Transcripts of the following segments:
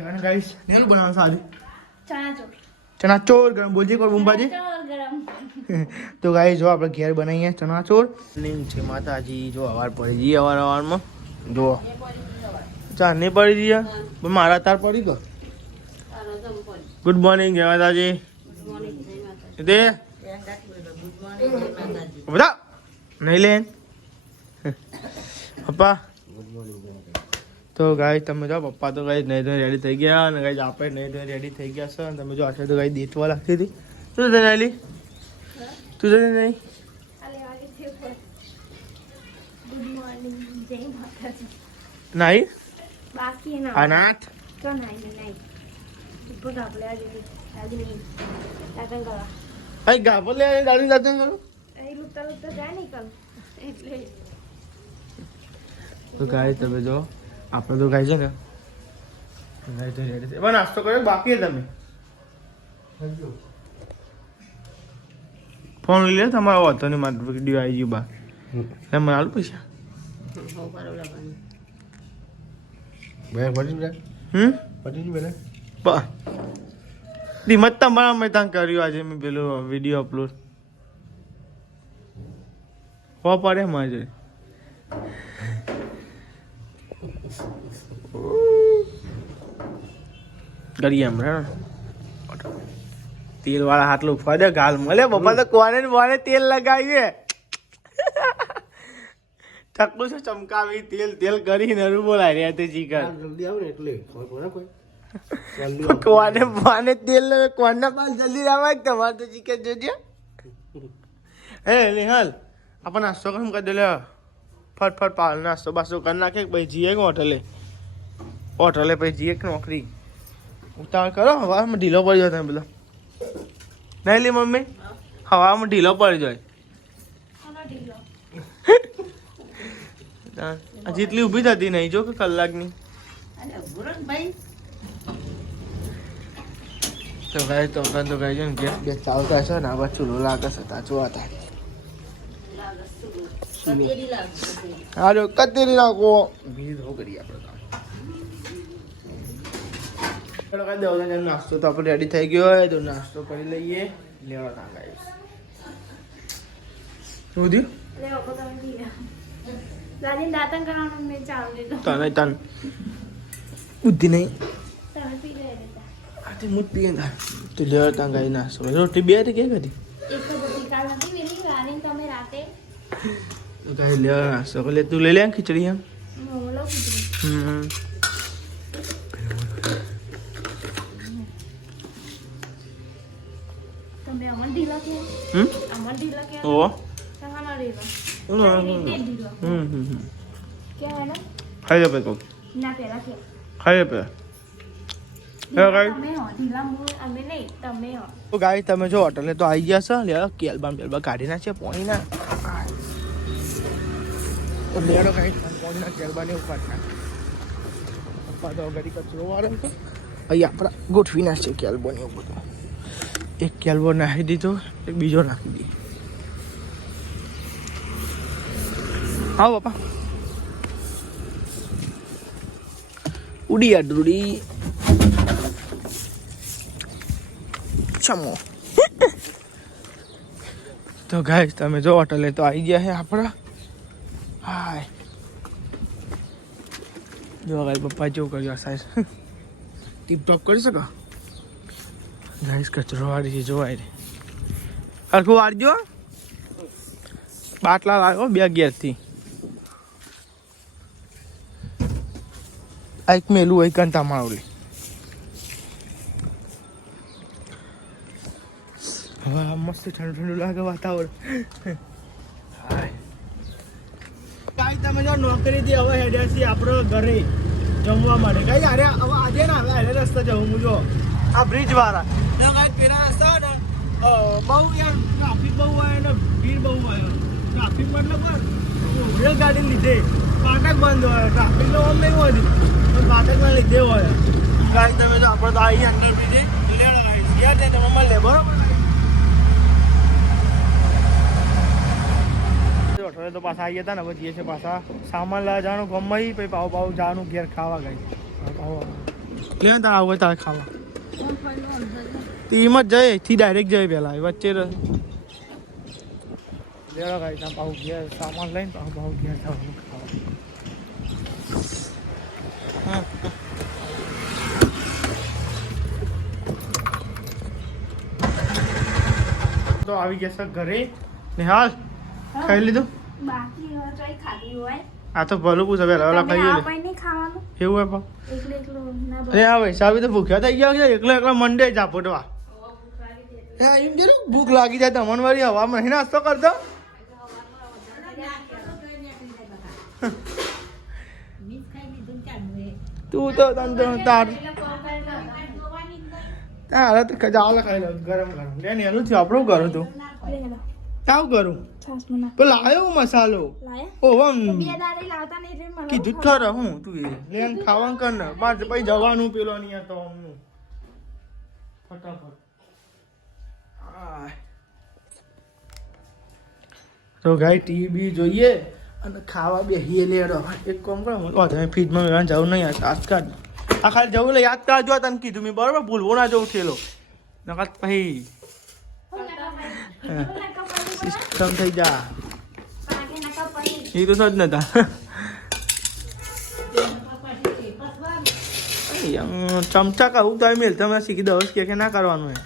Guys નેનું બનાવવાનું છે આજે? ચણા ચોર ચણા ચોર ગરમ બોલજી કોણ બુંબાજી તો ગાઈ જો આપણે ઘેર બનાવીએ ચણાચોર છે માતાજી જો અવાર પડી જઈએ અવાર અવારમાં જો. ચા નહીં પડી જઈએ મારા તાર પડી ગયો. ગુડ મોર્નિંગ જય માતાજી. દે બધા? નહીં લે પપ્પા? તો ગાય તમે જો પપ્પા તો ગાય નહીં તો રેડી થઈ ગયા અને ગાય આપણે નહીં ધોઈ રેડી થઈ ગયા છે. અને તમે જો આટલે તો ગાય દેતવા લાગતી હતી. તું જતી નહીં ગુડ મોર્નિંગ જય માતાજી નહીં બાકી ના અનાથ તો નાઈ? નાઈ આજે નહીં દાતન કરવા અહીં ગાભો લે દાદી દાદી કરું તો ગાય તમે જો આપણે તો ગાય છે ને. નાસ્તો કર્યો બાકી તમે? ફોન લઈ લે તમારો વાતો નહીં માત્ર વીડિયો આવી ગયું બા એટલે મને આલું પૈસા. બે તમારા મેં ત્યાં કર્યું આજે મેં પેલું વીડિયો અપલોડ હો પડે મારે જોડે. રે તેલ વાળા હાટલું ફરે ગાલ મળે. બપા તો કોને બોને તેલ લગાવીએ. ચકલું છે ચમકાવી તેલ. તેલ કરી નરું બોલાય રહ્યા તે જીગર. જલ્દી આવ ને એટલે ખબર કોઈ. કોને કોને તેલ લે કોના પાસ જલ્દી લાવે તમારે તો ચિકન જોજે. હે નિહાલ આપણે નાસ્તો કેમ કરી દે લે ફટ ફટ પાલ નાસ્તો બાસ્તો કરી નાખે પછી જીએ કે હોટલે? હોટલે પછી જીએ કે નોકરી? ઉતાવળ કરો હવામાં ઢીલો પડી જાય તમે પેલો. નહીં લી મમ્મી? હવામાં ઢીલો પડી જાય. જેટલી ઊભી થતી નહીં જો કે કલાકની. તો ગાય તો તો ગાય ને ગેસ બેસ ચાલતા છે ને આ બાજુ ચૂલો લાગે છે તાચું હતા હાલો કતેરી નાખો નાસ્તો તો આપણે રેડી થઈ ગયો હોય તો નાસ્તો કરી લઈએ. લેવા ના ગાય શું થયું? તને તન. બુદ્ધિ નહીં. આથી મુત પીએ તો લેવા નાસ્તો. રોટી બે હતી કે એક કાલ વેલી રાતે. તો તું તારી રીતે જ ઢીલો હમ હમ કહેવાય ને ખાઈ ના પેલા ખાઈ પેલા ગાય તમે તો જો હોટલે તો આવી ગયા છો લે કેલબામ બેલબા કાઢી નાખ્યા પોણી ના તો લેડો ગાય પોણી ના કેલબા ને ઉપાડ નાખ પપ્પા તો ઘડી કચરો વાળે તો. અહીં આપણા ગોઠવી નાખશે કેલ્બો ઉપર. બધું એક કેલ્બો નાખી દીધો, એક બીજો નાખી દીધો. આવો પપ્પા. ઉડી અડુડી ચમો. તો ગાય તમે જો હોટલે તો આવી ગયા છે આપણા હાય જો ગાઈ પપ્પા જેવું કર્યું આ સાઈઝ ટીપ ટોપ કરી શકો? ગાઈસ કચરો વાળી છે, જોવાય રે. હરખું વાળજો બાટલા લાવ્યો બે અગિયારથી આ એક મેલું હોય કંતા મારું હવે મસ્ત ઠંડુ ઠંડુ લાગે વાતાવરણ. કાંઈ તમે જો નોકરીથી હવે હેડ્યા છીએ આપણો ઘરે જમવા માટે. કઈ અરે, હવે આજે ને, હવે અરે રસ્તે જવું હું જો. આ બ્રિજ વાળા. ને કઈ પેલા રસ્તા ને બહુ યાર ટ્રાફિક બહુ હોય ને ભીડ બહુ હોય. ટ્રાફિક મતલબ રેલ ગાડી લીધે. ફાટક બંધ હોય ટ્રાફિક તો ઓમ નહીં હોય. પણ ફાટકના લીધે હોય. ગાડી તમે જો, આપણે તો આવી અંદર બ્રિજે લેવા આવી ગયા તે તમે મળે બરોબર અઠવાડિયે તો પાછા આવી હતા ને પછી છે પાછા. સામાન લેવા જવાનું ગમે પછી પાવ પાવ જવાનું ઘેર ખાવા ગઈ. પાવ લે તારે આવું તારે ખાવા? તો એમ જ જાય થી ડાયરેક્ટ જાય પેલા વચ્ચે ત્યાં પાઉં ઘેર સામાન લઈને પાવ પાઉં ઘેર જવાનું ખાવા. તો આવી ગયા છે ઘરે. ને હાલ, ખાઈ લીધું? બાકી હોય તો ખાધી હોય. આ તો ભલું પૂછ હવે તમે ખાઈ લે નહીં ખાવાનું. એવું હે પણ. એકલું એકલું ના અરે હા ભાઈ સાબી તો ભૂખ્યા થઈ ગયા છે એકલો એકલો મંડે જ આપોટવા હા એમ જરૂર ભૂખ લાગી જાય તમને વાળી હવામાં નહીં નાસ્તો કરતો? તું તો તને તાર તારે તો ચાલ ખાઈ ગરમ ગરમ. લે ને એનું થયું આપણું કરું તું તાવ કરું? છાસ આવ્યો મસાલો? લાયા? ઓ આમ બે દાડે લાવતા નહીં એટલે મને કીધું જ હું તું એ. લેન ખાવાનું કર ને. મારે પછી જવાનું પેલો નહીં તો અમનું ફટાફટ. તો ગાય ટીવી જોઈએ અને ખાવા બેસીએ લેડો. એક કામ કરો ઓ તમે ફ્રીજમાં મેળવવાનું જવું નહીં આજકાલ આ ખાલી જવું એટલે યાદ કરજો તને કીધું મેં બરાબર? ભૂલવો ના જવું થયેલો નકર પછી સિસ્ટમ થઈ જા એ તો સજ નતા ચમચા કહું તો મેલ તમે શીખી દો કે કે ના કરવાનું હોય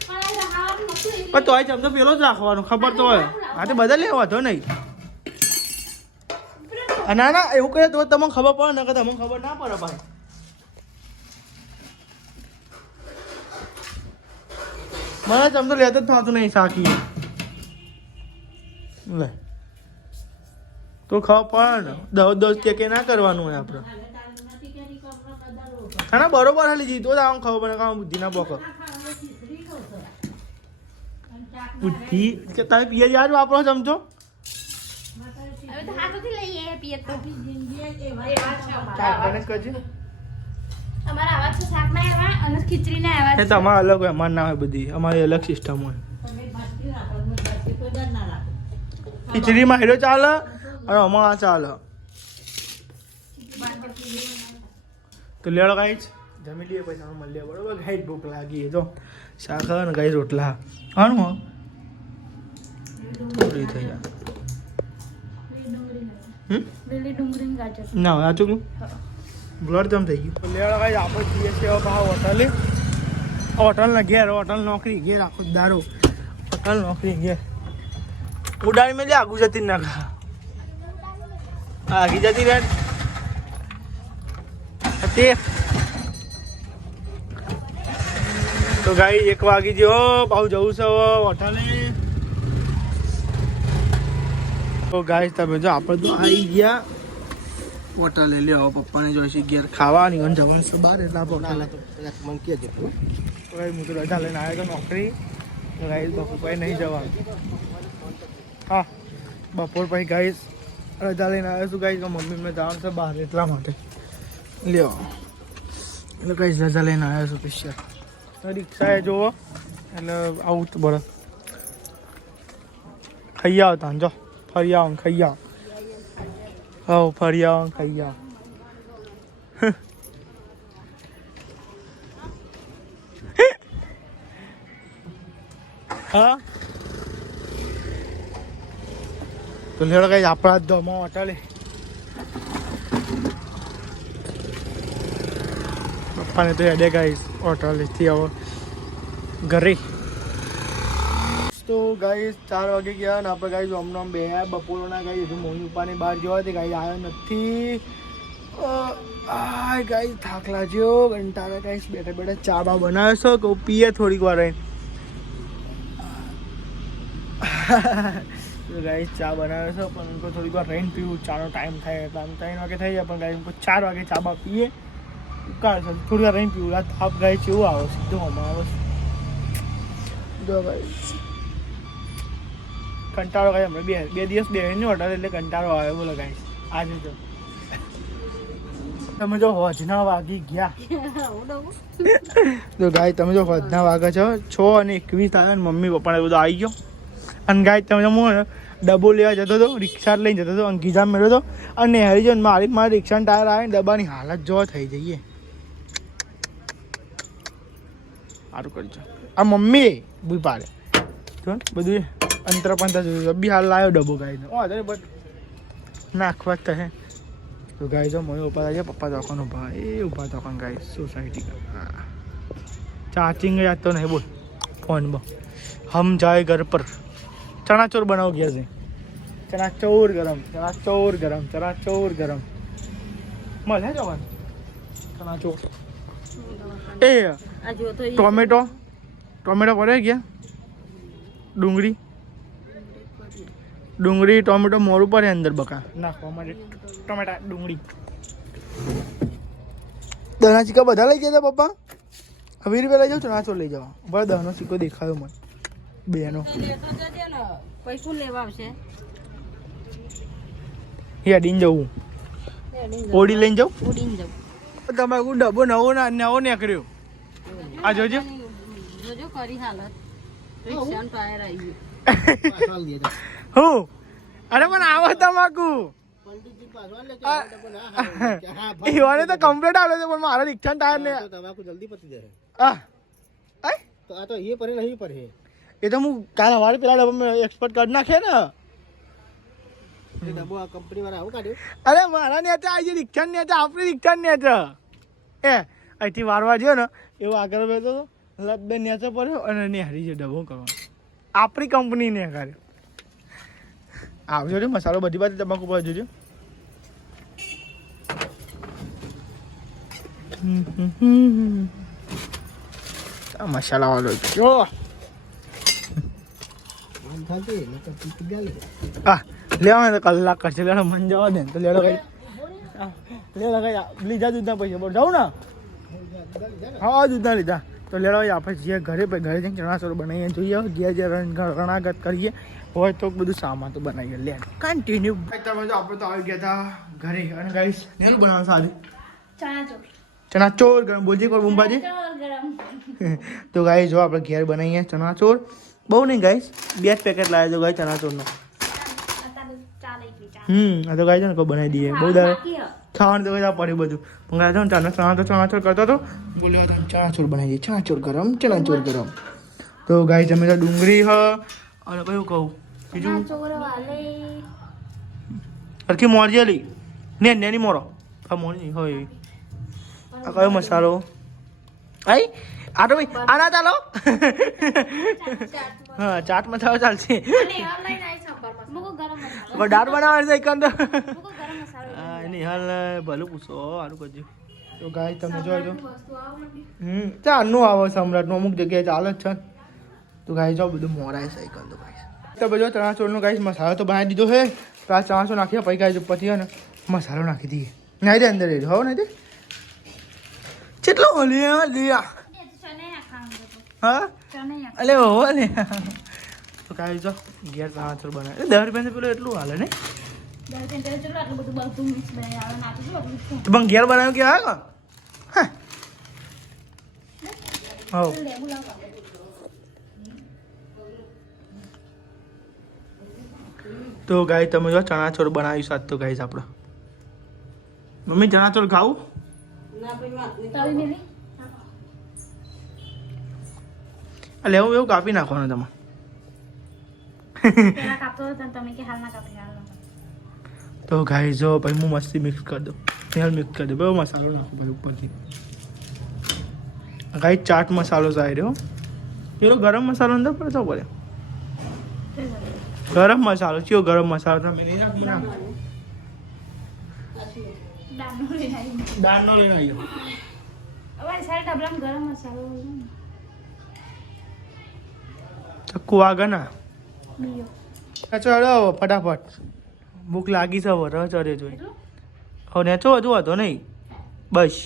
પણ તોય ચમચો પેલો જ રાખવાનો ખબર તો હોય આ તો બધા લેવા તો નહીં ના ના એવું કહે તો તમને ખબર પડે ને કે તમને ખબર ના પડે ભાઈ મને ચમચો લેતો જ થતું નહીં સાખી લે. તો ખાવ પણ. ને દસ દસ કે કે ના કરવાનું હોય આપણે હા બરોબર હાલી જી તો જ આમ ખાવ પણ કામ બુદ્ધિ ના બોકર. બુદ્ધિ? કે તમે પિયર યાદ વાપરો એ તમારે અલગ હોય અમારે ના હોય બધી. અમારી અલગ સિસ્ટમ હોય. ખીચડીમાં હેડો ચાલે અને અમારે આ ચાલે. તો લેડો ગાઈ જમી લઈએ અમે મળીએ બરોબર? ગાઈ ભૂખ લાગી તો સાખર અને ગાઈ રોટલા. હાનું હો. થોડી થઈ ડુંગળી ને ચૂકલું. બ્લડ જમ થઈ ગયું. લેવા ભાઈ આપણે છીએ છીએ ભાવ હોટલે હોટલ. ના ઘેર હોટલ નોકરી ઘેર આખો દારો. હોટલ નોકરી ઘેર. ઉડાડી મેં આગુ જતી ના ખા આગી જતી રહે તે તો ગાઈ એક વાગી ગયો. બહુ જવું છે હોટલે. તો ગાઈ તમે જો આપણે તો આવી ગયા. હોટલે. લ્યો પપ્પાને જોઈશી ઘેર ખાવાની અને જવાનું છે બહાર એટલે હોટલે. મને કે છે તો ગાઈ હું તો રજા લઈને આવ્યો તો નોકરી. તો ગાઈ તો પછી નહીં જવાનું. હા, બપોર પછી ગાઈશ રજા લઈને આવ્યો છું ગાઈશ મમ્મી મેં જવાનું છે બહાર એટલા માટે. લ્યો. એટલે ગાઈશ રજા લઈને આવ્યો છું સ્પેશિયલ રિક્ષાએ જુઓ. એટલે આવું તો બરાબર. ખાઈ આવો તાન જો. ફરી આવો ખાઈ આવો. હવ ફરી આવો ખાઈ આવો. હા? તો લેડો કઈ આપણા જ દોમાં હોટલે પપ્પાને તો હેડે ગાઈસ હોટલેથી આવો ઘરે. તો ગાઈસ, ચાર વાગે ગયા ને આપણે ગાઈસ નામ બે બપોરના ગાઈ હજુ મમ્મી પપ્પાની બહાર જવા તે ગાઈ આવ્યો નથી. આ ગાઈ થાક લાગ્યો કંટાળા ગાઈસ બેઠા બેઠા ચા બા બનાવ્યો છો કે પીએ થોડીક વાર. ગાઈस ચા બનાવે છે, પણ ઉनको થોડીક વાર રહીને પીવું, ચાનો ટાઈમ થાય એટલે આમ ત્રણ વાગે થઈ જાય, પણ ગાઈસ ઉनको ચાર વાગે ચા બા પીએ. ઉકાળ છે થોડી વાર રહીને પીવું, રાત આપ છે એવું આવે? સીધો આમાં આવે. છે જો ગાઈસ કંટાળો ગાય હમણાં. બે બે દિવસ બે નહીં હોટલ એટલે કંટાળો આવે, બોલો ગાઈસ આજે તો. તમે જો હોજના વાગી ગયા. તો ગાય તમે જો હોજના વાગે છો, છ અને એકવીસ થાય ને મમ્મી પપ્પાને બધું આવી ગયો. અને ગાય તમે જો હું ડબ્બો લેવા જતો હતો રિક્ષા લઈને જતો હતો અંગીજા મેળ્યો હતો. અને હરિજન મારી મારે રિક્ષાના ટાયર આવે ને ડબ્બાની હાલત જોવા થઈ જઈએ. સારું કરજો. આ મમ્મી બી પાડે. જો ને બધું અંતર પંતર જોયું બી હાલ લાવ્યો ડબ્બો ગાઈનો ઓ અરે બટ નાખવા જ હે. તો ગાઈ જો મમ્મી ઊભા થાય છે પપ્પા દોકાન ઊભા એ ઊભા દોકાન ગાય સોસાયટી ચાર્જિંગ યાદ તો નહીં બોલ. ફોન બો. હમ જાય ઘર પર. ચણાચોર બનાવ ગયા છે. ચણાચોર ગરમ ચણાચોર ગરમ ચણાચોર ગરમ. મળે જવાનું? ચણાચોર એ ટોમેટો. ટોમેટો પડે ગયા ડુંગળી. ડુંગળી ટોમેટો મોરું પડે અંદર બકા. નાખવા માટે ટોમેટા ડુંગળી. દહના સિક્કા બધા લઈ ગયા પપ્પા? હવે રૂપિયા લઈ જાઓ ચણાચોર લઈ જવા બરાબર દહનો સિક્કો દેખાયો મને. બેનો. પૈસું લેવા આવશે. હેડીને જવું. ઓડી લઈને જાઉં? ઉડીને જવું. તમાકુ ડબ્બો નવો ના નવો નીકળ્યો? આ જોજો. જોજો કરી હાલત. રિક્ષાન ટાયર આવી હું. અરે પણ આવો તમાકુ. ઈવાને તો કમ્પ્લીટ આવે છે પણ મારા રિક્ષા ટાયર ને તમાકુ જલ્દી પતી જાય આ. તો આ તો એ પરે નહીં પરે. એ તો હું કાલ સવારે પેલા એક્સપર્ટ કરી નાખે ને એ ડબ્બો આ કંપની વાળા આવું કાઢ્યું અરે મારા નેતા આજે રિક્ષા નેતા આપણી રિક્ષા નેતા એ અહીંથી વારવા ગયો ને એવો આગળ બેઠો હતો લબે નેચે પડ્યો અને નિહારી છે ડબો કરવા. આપણી કંપનીને કરે આવજો રે મસાલો બધી બાજુ તમાકુ પર જોજો મસાલા વાળો જો. આમ થાતી ને તો લેવા કલાક કરશે લેડો મન જવા દે તો લેડો કઈ લેડો કઈ લીધા દૂધના પૈસા બોલ જાઉં ને? હા દૂધના લીધા. તો લેડો આપણે જઈએ ઘરે ઘરે જઈને ચણાસોર બનાવીએ જોઈએ. જે જે રણ- રણાગત કરીએ હોય તો બધું સામાન તો બનાવીએ. લે કન્ટિન્યુ તમે તો આપણે તો આવી ગયા હતા ઘરે. અને ગાઈસ નેનું બનાવવાનું સારું ચણા ચોર ગરમ. બોલજી કોણ બુંબાજી તો ગાઈસ જો આપણે ઘેર બનાવીએ ચણા ચોર બહુ નહીં ગાઈસ બે જ પેકેટ લાવ્યા તો ગાઈ ચણા ચોરનો અત્યારે ચાલે એકલી ચા હમ આ તો ગાય છે ને કોઈ બનાવી દઈએ બહુ દાડે ખાવાનું તો બધા પડ્યું બધું. પણ ગાય છે ને ચાનો ચણા તો ચણાચોર કરતો હતો. બોલ્યો હતો ચણાચોર બનાવી દઈએ ચણાચોર ગરમ ચણાચોર ગરમ. તો ગાય તમે તો ડુંગળી હ અને કયું કહું? બીજું? સરખી મોરજી લી ને નેની મોરો. આ મોરજી હોય. આ કયો મસાલો? આઈ આ તો ભાઈ આ ના ચાલો. હા ચાટ મસાલો ચાલશે. પણ દાળ બનાવે છે એકંદર. મુકો ગરમ મસાલો. હા એની હાલ ભલું પૂછો સારું કરજો. તો ગાય તમે જોજો વસ્તુ આવ મંડી. હમ ચારનું આવે સમ્રાટનું અમુક જગ્યાએ ચાલે જ છે. તો ગાય જો બધું મોરાય છે તો ગાય તો બધો ચણાચોરનો ગાય મસાલો તો બનાવી દીધો છે. તો આ ચણાચો નાખીએ પછી ગાય ઉપરથી અને ને મસાલો નાખી દઈએ. નાઈ દે અંદર હો નહીં દે. કેટલો હલી હા? અલે હો લે તો ગાય જો, ઘેર ચણાચોર બનાવે. દસ રૂપિયાનું પેલું એટલું હાલે ને? દર પેન્ટર ચલો આટલું બધું બધું મિક્સ બનાવી આવે નાખું છું આટલું શું તો પણ ઘેર બનાવ્યું કે હા હા. હો તો ગાય તમે જો ચણાચોર બનાવી સાત તો ગાય આપણો મમ્મી ચણાચોર ખાવું? તવી એવું એવું કાપી નાખવાનું તમે તો ગાઈ જો પછી હું મસ્તી મિક્સ કરી દઉં. તેલ મિક્સ કરી દઉં. બહુ મસાલો નાખું પછી ઉપરથી. ગાઈ ચાટ મસાલો જાય રહ્યો પેલો ગરમ મસાલો અંદર પડતો પડે. ગરમ મસાલો કયો ગરમ મસાલો તમે નહીં નાખ મને દાળનો લઈને આવ્યો ગરમ મસાલો ચક્કુ આગળ ના. ચડો ફટાફટ ભૂખ લાગી છે હવે રહ ચડે જોઈ હવે નેચો હજુ હતો નહીં બસ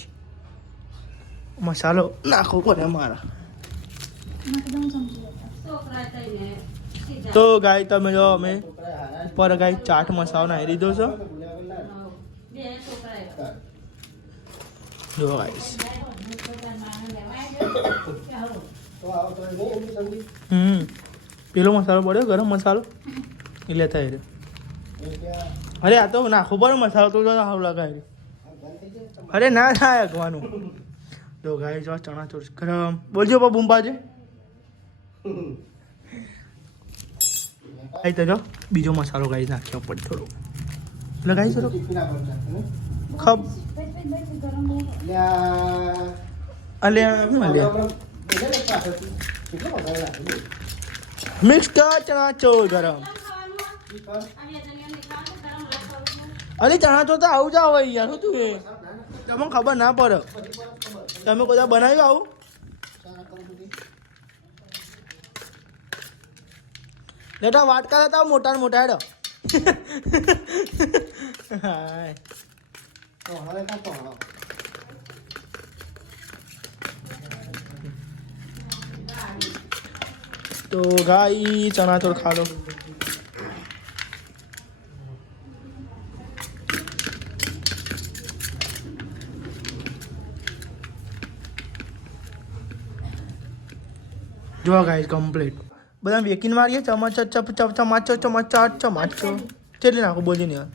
મસાલો નાખો પડે મારા તો ગાય તમે જો અમે ઉપર ગાય ચાટ મસાલો નાખી દીધો છો જો ગાઈસ હમ પેલો મસાલો પડ્યો, ગરમ મસાલો? એ લેતા એ અરે આ તો નાખો પડે મસાલો તો સારું લગાવી અરે ના થાય અગવાનું. તો ગાય જો ચણા ચોર ગરમ. બોલજો પા બુંબા છે ગાય તો જો. બીજો મસાલો ગાઈ નાખ્યો પડે થોડો. એટલે ગાઈ? ખબ અલે અલ્યા? મિક્સ ચણા ચોર ગરમ અરે ચણાચો તો આવું જ આવે યાર શું તું તમે ખબર ના પડે તમે કોઈ બનાવ્યું આવું કરું. લેટા વાટકા લેતા મોટા ને મોટા હેડો. તો ગાઈ ચણા ચોર ખા લો. જો ગાઈસ કમ્પ્લીટ બધા વેકીન મારીએ. ચમચ ચપ ચપ ચમાચો ચમચા ચમાચો કેટલી નાખો? બોલી નિહાલ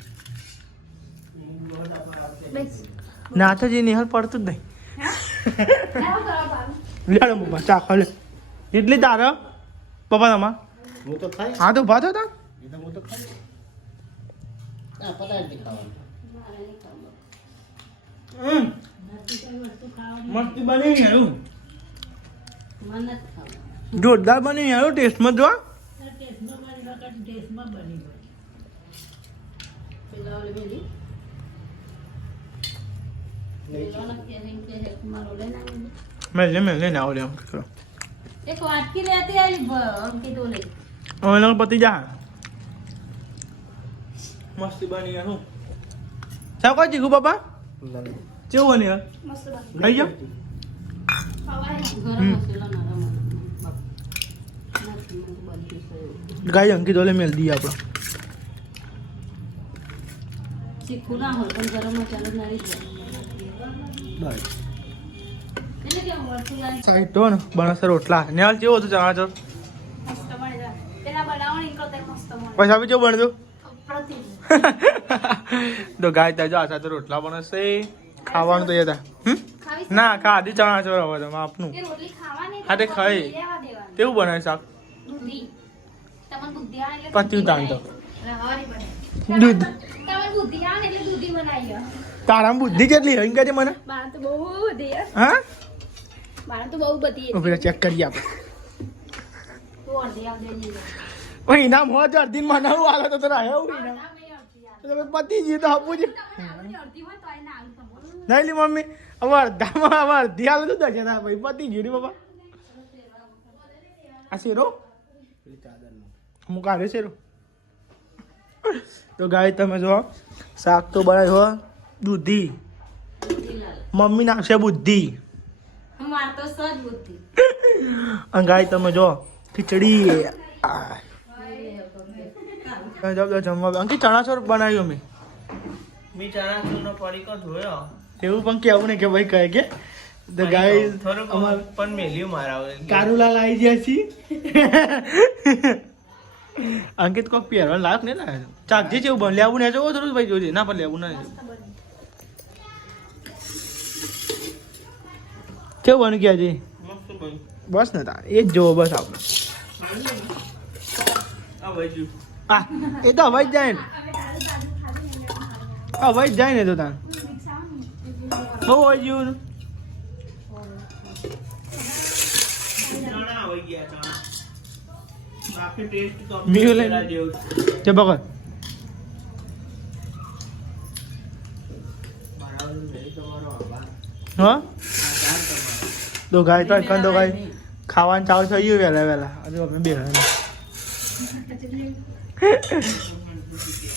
ના તો જે નિહાલ પડતું જ નહીં. લેડો પપ્પા ચા ખાલે એટલી તારે? પપ્પા તમાર હું તો ખાઈ હા તો ભાતો તા? એ તો હું તો ખાઈશ. આ પતાવી દે ખાવાનું. મસ્તી બની યારું જોરદાર બની યારું ટેસ્ટમાં જો? મેં લઈને ના આવડે એમ કરો. એક વાટકી લેતી આવી અંકિત ઓલે હવે લોકો પતી જા. મસ્તી બની યારું ચા કોઈ જીગુ બાપા? કેવું બની યાર મસ્ત બની. સહી. ગાય? અંકિત ઓલે મેલ દી આપણે શીખવું ના હોય પણ ગરમ મસાલો નરી જાય. તો ને બનાસર રોટલા. ને હાલ કેવું હતું ચણા ચોર? પછી આપી કેવું પ્રતિ તો ગાય તાજો આ સાથે રોટલા બનશે. ખાવાનું તો હતા ના ખાધી ચણા ચોર હવે તમે આપનું હા, તે ખાઈ. કેવું બનાવે શાક? પત્યું તાન તો. દૂધ. તારા બુદ્ધિ કેટલી કે મને? હે. હા તો બહુ બધી. ચેક તું આપ. દેજે. ઇનામ હો જો અડધી મનાવું આલો તો તને આવ્યો ઇનામ આપ. તમે પતિ ગયું તો તો બોલો. નહીં લી મમ્મી હવે અડધામાં હવે અડધી આલો તો દશે ના ભાઈ પતિ ગયું બાબા આ શેરો? હું કાઢે શેરો? તો ગાય તમે જો શાક તો બનાવ્યો હો. દૂધી. મમ્મી નાખશે બુદ્ધિ. માર તો સજ બુદ્ધિ. અંગાઈ ગાય તમે જો ખીચડી. જમવા અંકિત ચણાચોર બનાવ્યો મેં મેં ચણાચૂરનો પડીકો ધોયો. એવું પણ કેવું ને કે ભાઈ કહે કે ધ ગાય થોડુંક અમાર પણ મેલ્યું મારા. કારુલાલ આવી ગયા છી. અંકિત કોક પહેરવા લાગ ને લાગે. ચાકજી જેવું બન. લેવું ને જોવો થોડું ભાઈ જોજે ના પણ લેવું ના કેવું બન્યું કે છે બસ ને તાર. એ જ જોવો બસ આપણે. આ એ તો હવાઈ જ જાય ને. હવાઈ જ જાય ને તો તાર. બહુ હોય ગયું મીઠું લઈને. આભાર. હા? તો ગાય તો એકન તો ગાય ખાવાનું ચાલુ થઈ ગયું વહેલા વહેલા હજુ અમે બે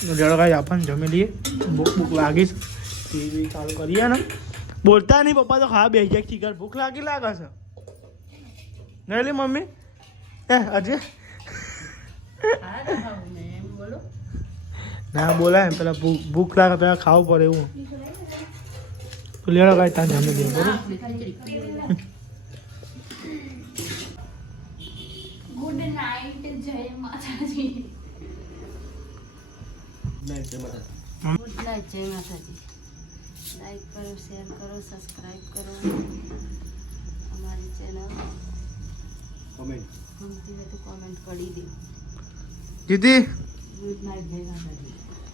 જડો ગાય આપણને જમી લઈએ. ભૂખ ભૂખ લાગી છે. ટીવી ચાલુ કરીએ ને. બોલતા નહીં પપ્પા તો ખાવા બેસી જાય. ચીકર ભૂખ લાગી લાગે છે. નહીં મમ્મી. એ અજય ના બોલાય પેલા ભૂખ લાગે પેલા ખાવું પડે એવું. તો લેડો ગાય ત્યાં જમી દે બરોબર? ગુડ નાઇટ જય માતાજી. ગુડ જય લાઈક કરો શેર કરો સબસ્ક્રાઈબ કરો. અમારી ચેનલ કોમેન્ટ ગમતી હોય તો કોમેન્ટ કરી દો. દીદી ગુડ નાઇટ જય માતાજી.